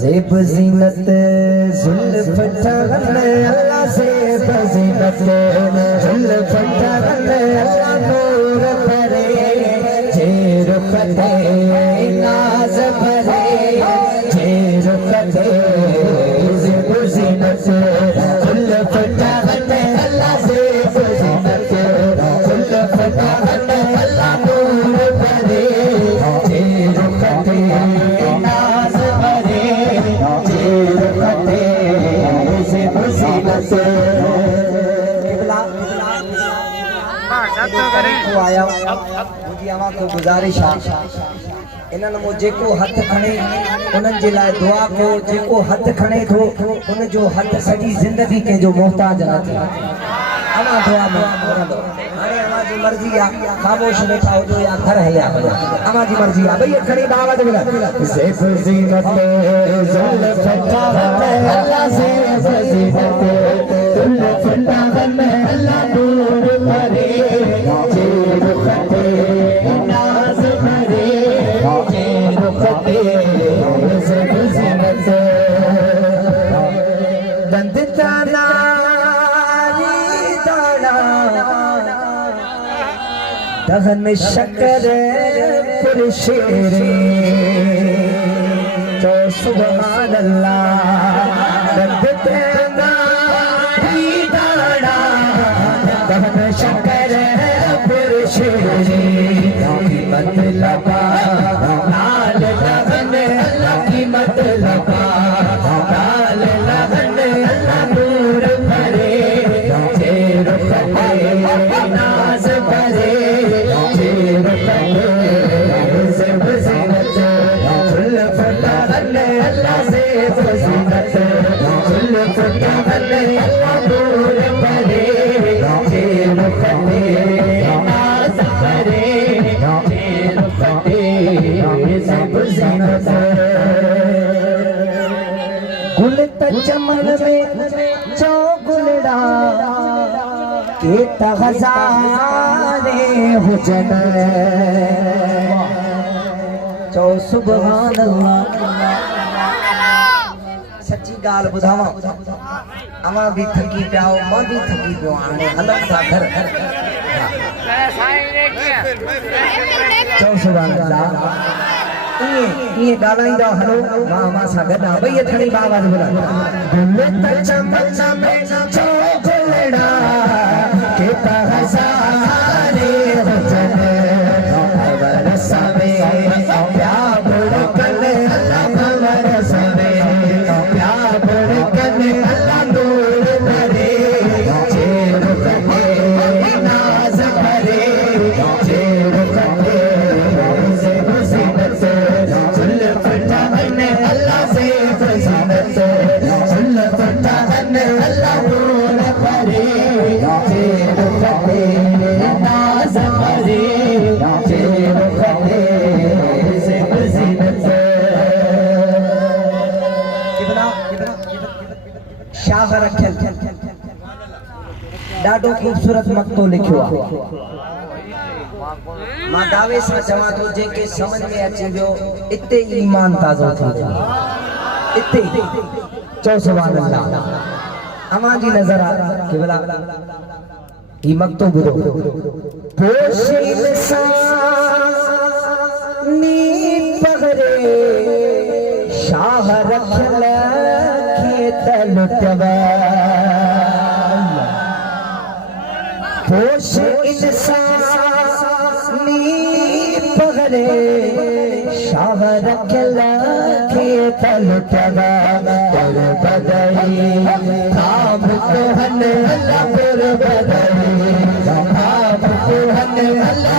ज़ेब ज़ीनत ज़ुल्फ़ ठहन अल्लाह ज़ेब ज़ीनत ज़ुल्फ़ ठहन अल्लाह नूर भरे चेर फते नाज़ भरे चेर फते ज़ेब ज़ीनत ज़ुल्फ़ ठहन अल्लाह ज़ेब ज़ीनत ज़ुल्फ़ ठहन अल्लाह नूर भरे चेर फते नाज़ भरे चेर फते ज़ेब ज़ीनत आया मुझी अवां को गुजारिश इन्हन मो जेको हथ खणे उन्हन जे लाए दुआ कयो जेको हथ खणे थो उन जो हथ सॼी ज़िंदगी के जो मोहताज न थिए अवां दुआ में हाणे अवां जी मर्जी आ खामोश वेठा हो जो या घर हलिया अवां जी मर्जी आ भई खणी आवाज बोला ज़ेब ज़ीनत ज़ुल्फ़ ठहन अल्लाह ज़ेब ज़ीनत ज़ुल्फ़ ठहन अल्लाह नूर भरे चेर फते नाज़ भरे चेर फते ज़ेब ज़ीनत दंद तानारी दाना दहन शकर पुरशेरे तो सुभान अल्लाह दंद तानारी दाना दहन शकर पुरशेरे मतलबा लाल दहन अल्लाह की मतलबा लाल दहन अल्लाह नूर भरे चेर फते नाज़ भरे चेर फते ज़ेब ज़ीनत ज़ुल्फ़ ठहन अल्लाह ज़ेब ज़ीनत ज़ुल्फ़ ठहन अल्लाह नूर भरे चेर फते नाज़ भरे चेर फते ज़ेब ज़ीनत गुल त चमन में चौगुलड़ा के तग़ज़ारे हुजन चो सुभान अल्लाह सच्ची गाल बुधावा अमा भी थकी पियाओ मां भी थकी पियो हाणे हलन था घर चो सुभान अल्लाह ये गालाईंदा हलो मां मां सा गदा भई खणी आवाज बोला गुल त चमन में चौगुलड़ा के तग़ज़ारे हुजन भंवर सवे प्या बुड़कन अल्लाह भंवर सवे प्या बुड़कन अल्लाह नूर भरे चेर फते नाज़ भरे चेर फते ज़ेब ज़ीनत ज़ुल्फ़ ठहन अल्लाह ज़ेब ज़ीनत ज़ुल्फ़ ठहन अल्लाह नूर भरे चेर फते नाज़ भरे चेर फते ज़ेब ज़ीनत शाह रखियल ॾाढो खूबसूरत मक्तो लिखियो आहे मां दावे सां चवां थो जेके समझ में अची वियो इते ईमान ताज़ो थी वियो इते चओ सुभान अल्लाह अवां जी नज़र आ केवला ही मक्तो ॿुधो पोशील सानी पगरे शाह रखियल खेत लुटवा पोश इंसानी पगरे शाह रखियल खेत लुटवा पर बदई खाब कोहन अल्लाह पर बदई खाब कोहन अल्लाह